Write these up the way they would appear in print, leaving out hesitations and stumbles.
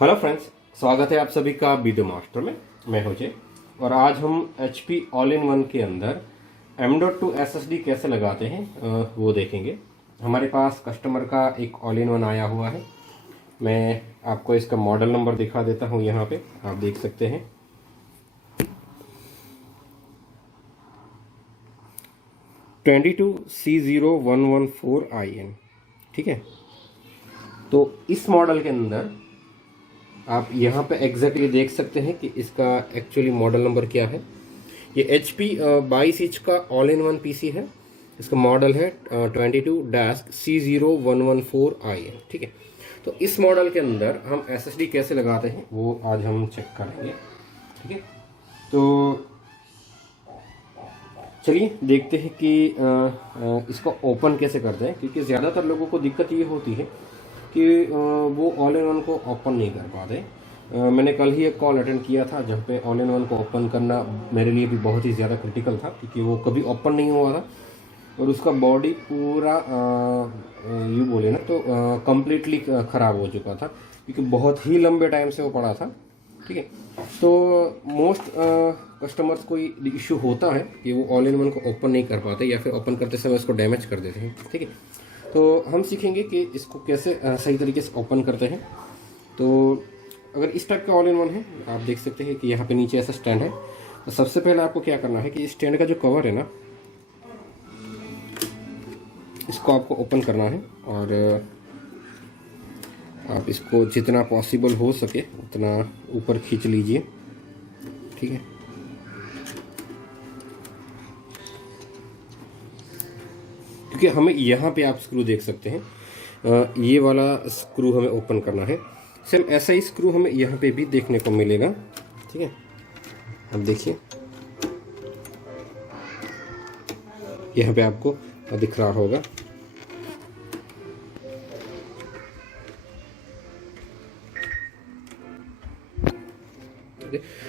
Hello friends, स्वागत है आप सभी का वीडियो मास्टर में। मैं हूं जय और आज हम HP ऑल इन वन के अंदर M.2 SSD कैसे लगाते हैं वो देखेंगे। हमारे पास कस्टमर का एक ऑल इन वन आया हुआ है। मैं आपको इसका मॉडल नंबर दिखा देता हूं, यहाँ पे आप देख सकते हैं 22C0114IN। ठीक है, तो इस मॉडल के अंदर आप यहाँ पे एग्जैक्टली देख सकते हैं कि इसका एक्चुअली मॉडल नंबर क्या है। ये HP 22 इंच का ऑल इन वन PC है। इसका मॉडल है 22-C0114IN। ठीक है, तो इस मॉडल के अंदर हम SSD कैसे लगाते हैं वो आज हम चेक करेंगे। ठीक है, तो चलिए देखते हैं कि इसको ओपन कैसे करते हैं, क्योंकि ज़्यादातर लोगों को दिक्कत ये होती है कि वो ऑल इन वन को ओपन नहीं कर पाते। मैंने कल ही एक कॉल अटेंड किया था जहाँ पे ऑल इन वन को ओपन करना मेरे लिए भी बहुत ही ज़्यादा क्रिटिकल था, क्योंकि वो कभी ओपन नहीं हुआ था और उसका बॉडी पूरा यूँ बोले ना तो कम्प्लीटली ख़राब हो चुका था, क्योंकि बहुत ही लंबे टाइम से वो पड़ा था। ठीक है, तो मोस्ट कस्टमर्स को इशू होता है कि वो ऑल इन वन को ओपन नहीं कर पाते या फिर ओपन करते समय उसको डैमेज कर देते हैं। ठीक है, तो हम सीखेंगे कि इसको कैसे सही तरीके से ओपन करते हैं। तो अगर इस टाइप का ऑल इन वन है, आप देख सकते हैं कि यहाँ पे नीचे ऐसा स्टैंड है। तो सबसे पहले आपको क्या करना है कि स्टैंड का जो कवर है ना, इसको आपको ओपन करना है और आप इसको जितना पॉसिबल हो सके उतना ऊपर खींच लीजिए। ठीक है, क्योंकि हमें यहाँ पे आप स्क्रू देख सकते हैं, ये वाला स्क्रू हमें ओपन करना है। सेम ऐसा ही स्क्रू हमें यहाँ पे भी देखने को मिलेगा। ठीक है, अब देखिए यहाँ पे आपको दिख रहा होगा।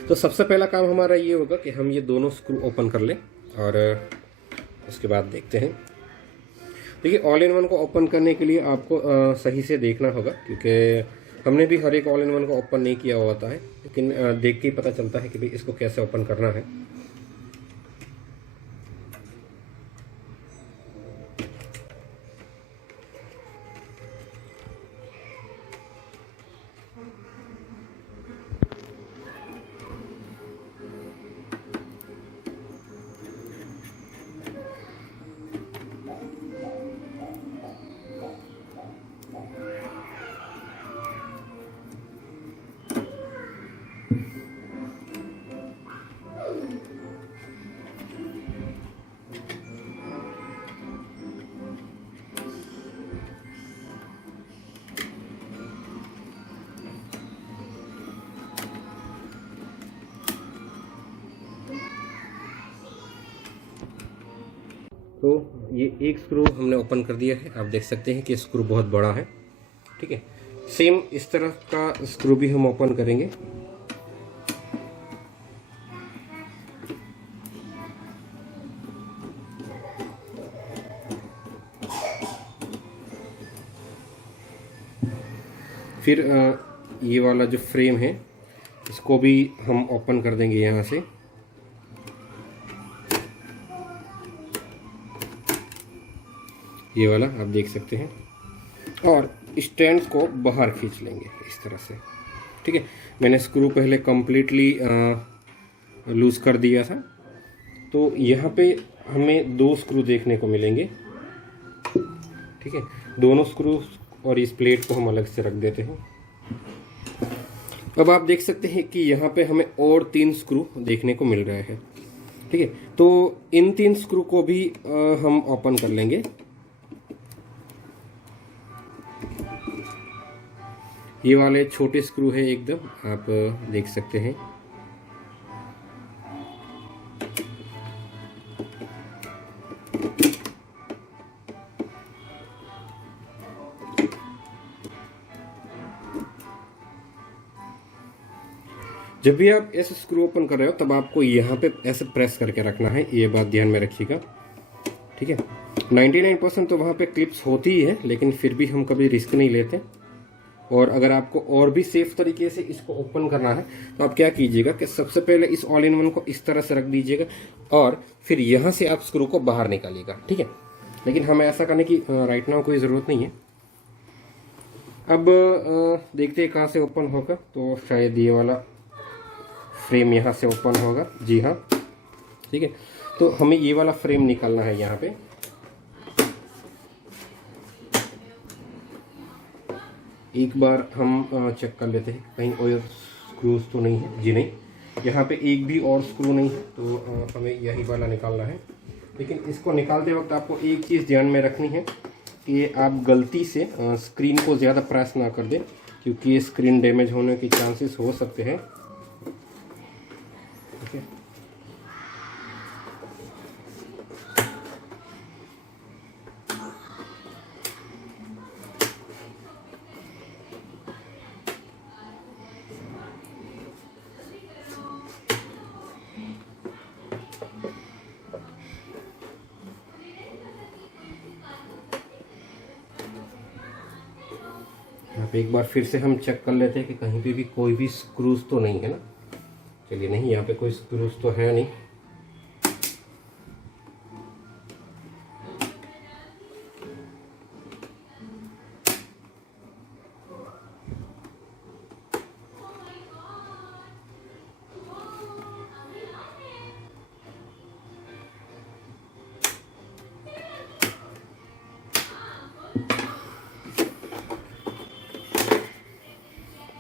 तो सबसे पहला काम हमारा ये होगा कि हम ये दोनों स्क्रू ओपन कर लें और उसके बाद देखते हैं। देखिए, ऑल इन वन को ओपन करने के लिए आपको सही से देखना होगा, क्योंकि हमने भी हर एक ऑल इन वन को ओपन नहीं किया होता है, लेकिन देख के ही पता चलता है कि भाई इसको कैसे ओपन करना है। तो ये एक स्क्रू हमने ओपन कर दिया है। आप देख सकते हैं कि स्क्रू बहुत बड़ा है। ठीक है, सेम इस तरह का स्क्रू भी हम ओपन करेंगे। फिर ये वाला जो फ्रेम है इसको भी हम ओपन कर देंगे यहाँ से। ये वाला आप देख सकते हैं, और स्टैंड को बाहर खींच लेंगे इस तरह से। ठीक है, मैंने स्क्रू पहले कम्प्लीटली लूज़ कर दिया था, तो यहाँ पे हमें दो स्क्रू देखने को मिलेंगे। ठीक है, दोनों स्क्रू और इस प्लेट को हम अलग से रख देते हैं। अब आप देख सकते हैं कि यहाँ पे हमें और 3 स्क्रू देखने को मिल रहे हैं। ठीक है, तो इन 3 स्क्रू को भी हम ओपन कर लेंगे। ये वाले छोटे स्क्रू है एकदम, आप देख सकते हैं। जब भी आप ऐसे स्क्रू ओपन कर रहे हो तब आपको यहाँ पे ऐसे प्रेस करके रखना है, ये बात ध्यान में रखिएगा। ठीक है, 99% तो वहाँ पे क्लिप्स होती ही है, लेकिन फिर भी हम कभी रिस्क नहीं लेते। और अगर आपको और भी सेफ तरीके से इसको ओपन करना है तो आप क्या कीजिएगा कि सबसे पहले इस ऑल इन वन को इस तरह से रख दीजिएगा और फिर यहाँ से आप स्क्रू को बाहर निकालिएगा, ठीक है। लेकिन हमें ऐसा करने की राइट नाउ कोई ज़रूरत नहीं है। अब देखते हैं कहाँ से ओपन होगा। तो शायद ये वाला फ्रेम यहाँ से ओपन होगा, जी हाँ, ठीक है। तो हमें ये वाला फ्रेम निकालना है यहाँ पे। एक बार हम चेक कर लेते हैं कहीं और स्क्रूज तो नहीं है, जी नहीं, यहाँ पे एक भी और स्क्रू नहीं है, तो हमें यही वाला निकालना है। लेकिन इसको निकालते वक्त आपको एक चीज़ ध्यान में रखनी है कि आप गलती से स्क्रीन को ज़्यादा प्रेस ना कर दें, क्योंकि ये स्क्रीन डैमेज होने के चांसेस हो सकते हैं, ठीक है। यहाँ पे एक बार फिर से हम चेक कर लेते हैं कि कहीं पे भी कोई भी स्क्रूज तो नहीं है ना। चलिए, नहीं, यहाँ पे कोई स्क्रूज तो है नहीं।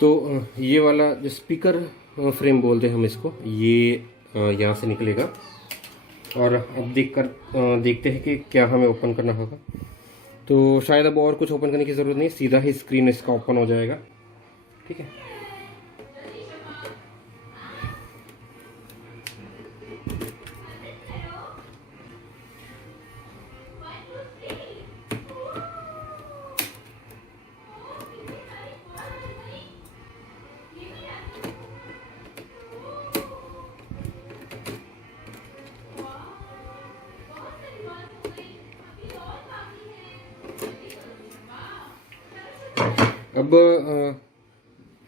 तो ये वाला जो स्पीकर फ्रेम बोलते हैं हम इसको, ये यहाँ से निकलेगा। और अब देखते हैं कि क्या हमें ओपन करना होगा। तो शायद अब और कुछ ओपन करने की ज़रूरत नहीं, सीधा ही स्क्रीन इसका ओपन हो जाएगा, ठीक है। अब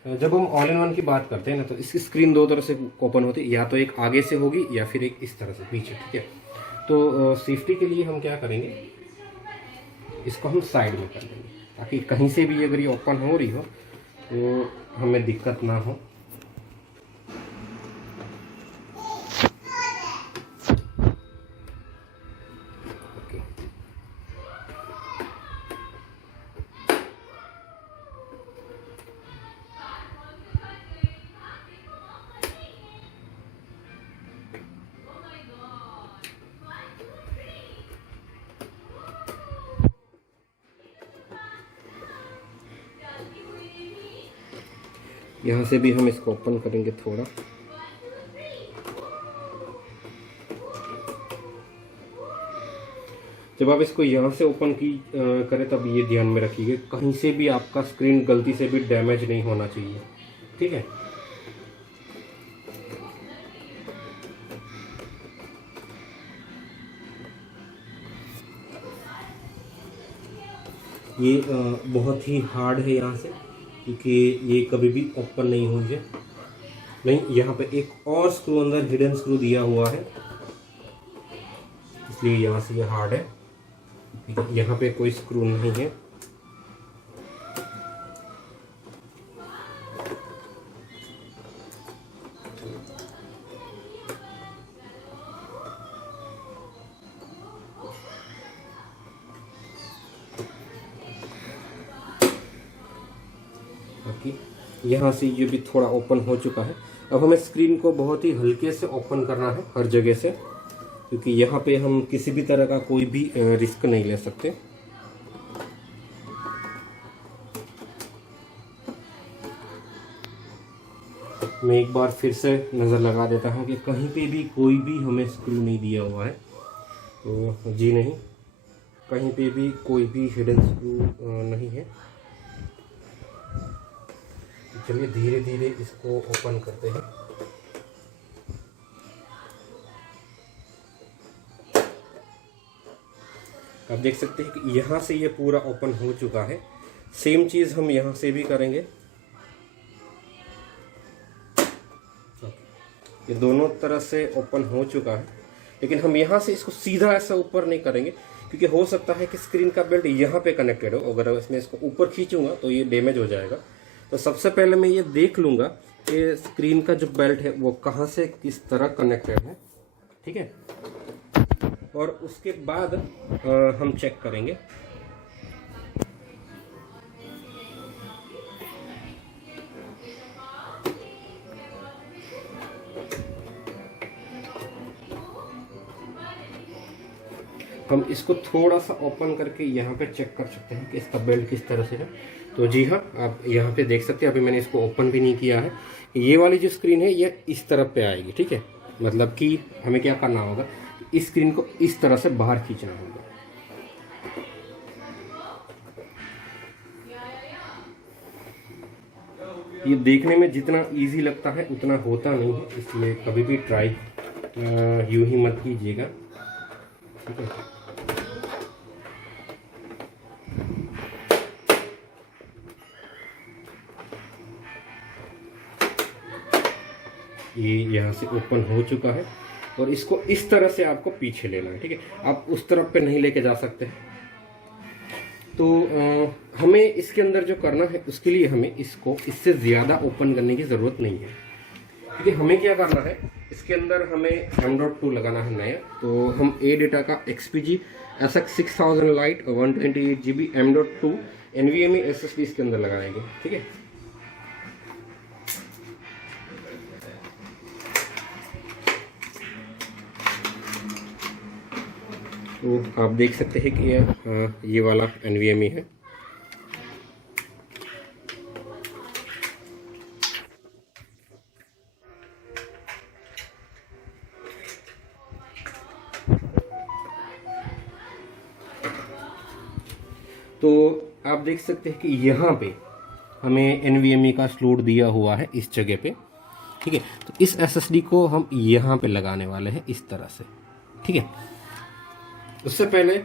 जब हम ऑल इन वन की बात करते हैं ना, तो इसकी स्क्रीन दो तरह से ओपन होती है, या तो एक आगे से होगी या फिर एक इस तरह से पीछे, ठीक है। तो सेफ्टी के लिए हम क्या करेंगे, इसको हम साइड में कर देंगे, ताकि कहीं से भी अगर ये ओपन हो रही हो तो हमें दिक्कत ना हो। यहाँ से भी हम इसको ओपन करेंगे थोड़ा। जब आप इसको यहाँ से ओपन करें तब ये ध्यान में रखिए कहीं से भी आपका स्क्रीन गलती से भी डैमेज नहीं होना चाहिए, ठीक है। ये बहुत ही हार्ड है यहाँ से, क्योंकि ये कभी भी ओपन नहीं हुई है। नहीं, यहाँ पे एक और स्क्रू अंदर हिडन स्क्रू दिया हुआ है, इसलिए यहाँ से ये हार्ड है। यहाँ पे कोई स्क्रू नहीं है। यहाँ से ये भी थोड़ा ओपन हो चुका है। अब हमें स्क्रीन को बहुत ही हल्के से ओपन करना है हर जगह से, क्योंकि यहाँ पे हम किसी भी तरह का कोई भी रिस्क नहीं ले सकते। मैं एक बार फिर से नज़र लगा देता हूँ कि कहीं पे भी कोई भी हमें स्क्रू नहीं दिया हुआ है। तो जी नहीं, कहीं पे भी कोई भी हिडन स्क्रू नहीं है। चलिए धीरे धीरे इसको ओपन करते हैं। आप देख सकते हैं कि यहाँ से ये पूरा ओपन हो चुका है। सेम चीज़ हम यहाँ से भी करेंगे। ये दोनों तरह से ओपन हो चुका है, लेकिन हम यहाँ से इसको सीधा ऐसा ऊपर नहीं करेंगे, क्योंकि हो सकता है कि स्क्रीन का बेल्ट यहाँ पे कनेक्टेड हो। अगर इसमें इसको ऊपर खींचूंगा तो ये डैमेज हो जाएगा। तो सबसे पहले मैं ये देख लूँगा कि स्क्रीन का जो बेल्ट है वो कहाँ से किस तरह कनेक्टेड है, ठीक है। और उसके बाद हम चेक करेंगे। हम इसको थोड़ा सा ओपन करके यहाँ पे चेक कर सकते हैं कि इसका बेल्ट किस तरह से है। तो जी हाँ, आप यहाँ पे देख सकते हैं, अभी मैंने इसको ओपन भी नहीं किया है। ये वाली जो स्क्रीन है ये इस तरफ पे आएगी, ठीक है। मतलब कि हमें क्या करना होगा, इस स्क्रीन को इस तरह से बाहर खींचना होगा। ये देखने में जितना इजी लगता है उतना होता नहीं है, इसलिए कभी भी ट्राई यूं ही मत कीजिएगा, ठीक है। ये यहाँ से ओपन हो चुका है और इसको इस तरह से आपको पीछे लेना है, ठीक है। आप उस तरफ पे नहीं लेके जा सकते। तो हमें इसके अंदर जो करना है उसके लिए हमें इसको इससे ज़्यादा ओपन करने की ज़रूरत नहीं है, क्योंकि हमें क्या करना है, इसके अंदर हमें M.2 लगाना है नया। तो हम ADATA का XPG SX 6000 light 128 GB M.2 NVMe SSD इसके अंदर लगाएंगे, ठीक है। तो आप देख सकते हैं कि ये वाला NVMe है। तो आप देख सकते हैं कि यहाँ पे हमें NVMe का स्लॉट दिया हुआ है इस जगह पे, ठीक है। तो इस SSD को हम यहाँ पे लगाने वाले हैं इस तरह से, ठीक है। उससे पहले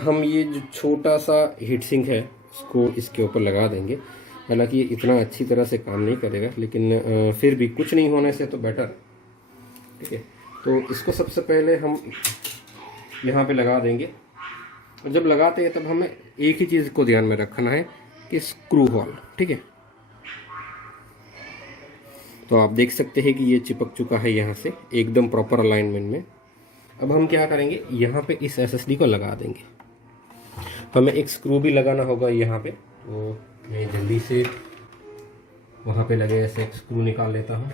हम ये जो छोटा सा हीट सिंक है उसको इसके ऊपर लगा देंगे। हालांकि ये इतना अच्छी तरह से काम नहीं करेगा, लेकिन फिर भी कुछ नहीं होने से तो बेटर, ठीक है। तो इसको सबसे पहले हम यहाँ पे लगा देंगे, और जब लगाते हैं तब हमें एक ही चीज़ को ध्यान में रखना है कि स्क्रू होल, ठीक है। तो आप देख सकते हैं कि ये चिपक चुका है यहाँ से एकदम प्रॉपर अलाइनमेंट में। अब हम क्या करेंगे, यहाँ पे इस SSD को लगा देंगे। तो हमें एक स्क्रू भी लगाना होगा यहाँ पे, तो मैं जल्दी से वहाँ पे लगे ऐसे एक स्क्रू निकाल लेता हूँ।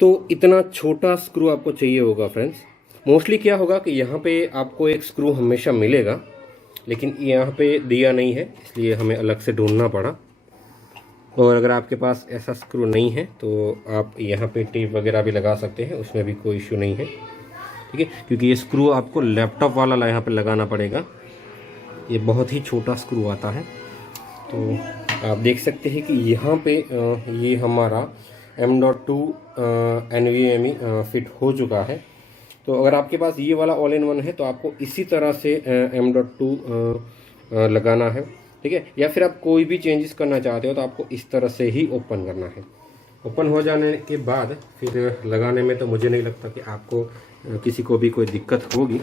तो इतना छोटा स्क्रू आपको चाहिए होगा फ्रेंड्स। मोस्टली क्या होगा कि यहाँ पे आपको एक स्क्रू हमेशा मिलेगा, लेकिन यहाँ पे दिया नहीं है, इसलिए हमें अलग से ढूंढना पड़ा। और अगर आपके पास ऐसा स्क्रू नहीं है तो आप यहाँ पे टेप वगैरह भी लगा सकते हैं, उसमें भी कोई इशू नहीं है, ठीक है। क्योंकि ये स्क्रू आपको लैपटॉप वाला यहाँ पे लगाना पड़ेगा, ये बहुत ही छोटा स्क्रू आता है। तो आप देख सकते हैं कि यहाँ पे ये हमारा M.2 NVMe फिट हो चुका है। तो अगर आपके पास ये वाला ऑल इन वन है तो आपको इसी तरह से M.2 लगाना है, ठीक है। या फिर आप कोई भी चेंजेस करना चाहते हो तो आपको इस तरह से ही ओपन करना है। ओपन हो जाने के बाद फिर लगाने में तो मुझे नहीं लगता कि आपको किसी को भी कोई दिक्कत होगी,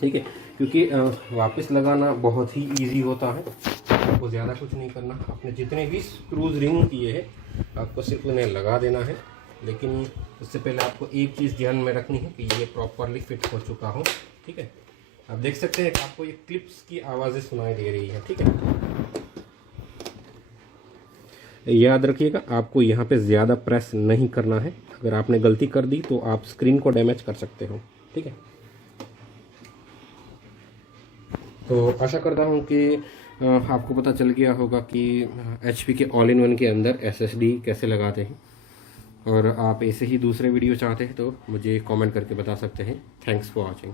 ठीक है, क्योंकि वापस लगाना बहुत ही ईजी होता है। आपको ज़्यादा कुछ नहीं करना। आपने जितने भी स्क्रूज रिमूव किए हैं आपको सिर्फ उन्हें लगा देना है। लेकिन उससे पहले आपको एक चीज़ ध्यान में रखनी है कि ये प्रॉपरली फिट हो चुका हो। ठीक है, आप देख सकते हैं कि आपको ये क्लिप्स की आवाज़ें सुनाई दे रही है। ठीक है, याद रखिएगा आपको यहाँ पे ज़्यादा प्रेस नहीं करना है। अगर आपने गलती कर दी तो आप स्क्रीन को डैमेज कर सकते हो। ठीक है, तो आशा करता हूँ कि आपको पता चल गया होगा कि HP के ऑल इन वन के अंदर SSD कैसे लगाते हैं। और आप ऐसे ही दूसरे वीडियो चाहते हैं तो मुझे कमेंट करके बता सकते हैं। Thanks for watching.